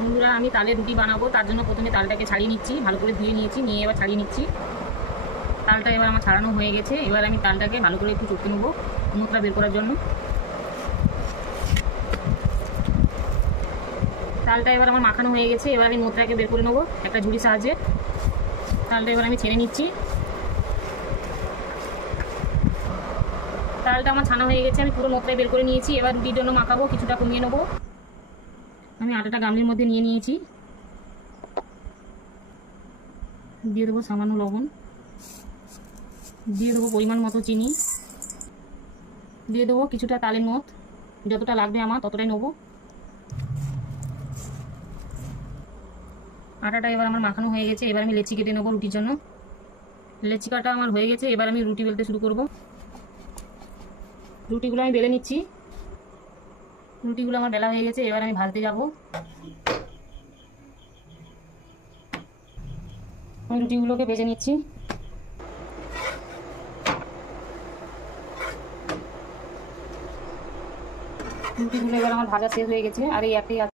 বন্ধুরা, আমি তালে রুটি বানাবো, তার জন্য প্রথমে তালটাকে ছাড়িয়ে নিচ্ছি, ভালো করে ধুয়ে নিয়েছি, নিয়ে এবার ছাড়িয়ে নিচ্ছি। তালটা এবার আমার ছাড়ানো হয়ে গেছে। এবার আমি তালটাকে ভালো করে একটু চটকে নেবো নোটটা বের করার জন্য। তালটা এবার আমার মাখানো হয়ে গেছে। এবার আমি নোটটাকে বের করে নেবো একটা ঝুড়ির সাহায্যে। তালটা এবার আমি ছেড়ে নিচ্ছি। তালটা আমার ছানা হয়ে গেছে, আমি পুরো নোটটাই বের করে নিয়েছি। এবার রুটির জন্য মাখাবো, কিছুটা কমিয়ে নেবো। আমি আটাটা গামলির মধ্যে নিয়ে নিয়েছি। দিয়ে দেবো সামান্য লবণ, দিয়ে দেবো পরিমাণ মতো চিনি, দিয়ে দেবো কিছুটা তালের নোট, যতটা লাগবে আমার ততটাই নেবো। আটাটা এবার আমার মাখানো হয়ে গেছে। এবার আমি লেচি কেটে নেবো রুটির জন্য। লেচি কাটা আমার হয়ে গেছে। এবার আমি রুটি বেলতে শুরু করব। রুটিগুলো আমি বেলে নিচ্ছি। রুটিগুলো আমার বেলা হয়ে গেছে। এবার আমি ভাজতে যাব। আমি রুটিগুলোকে ভেজে নিচ্ছি। রুটিগুলো এবার আমার ভাজা শেষ হয়ে গেছে, আর এই একটাই আছে।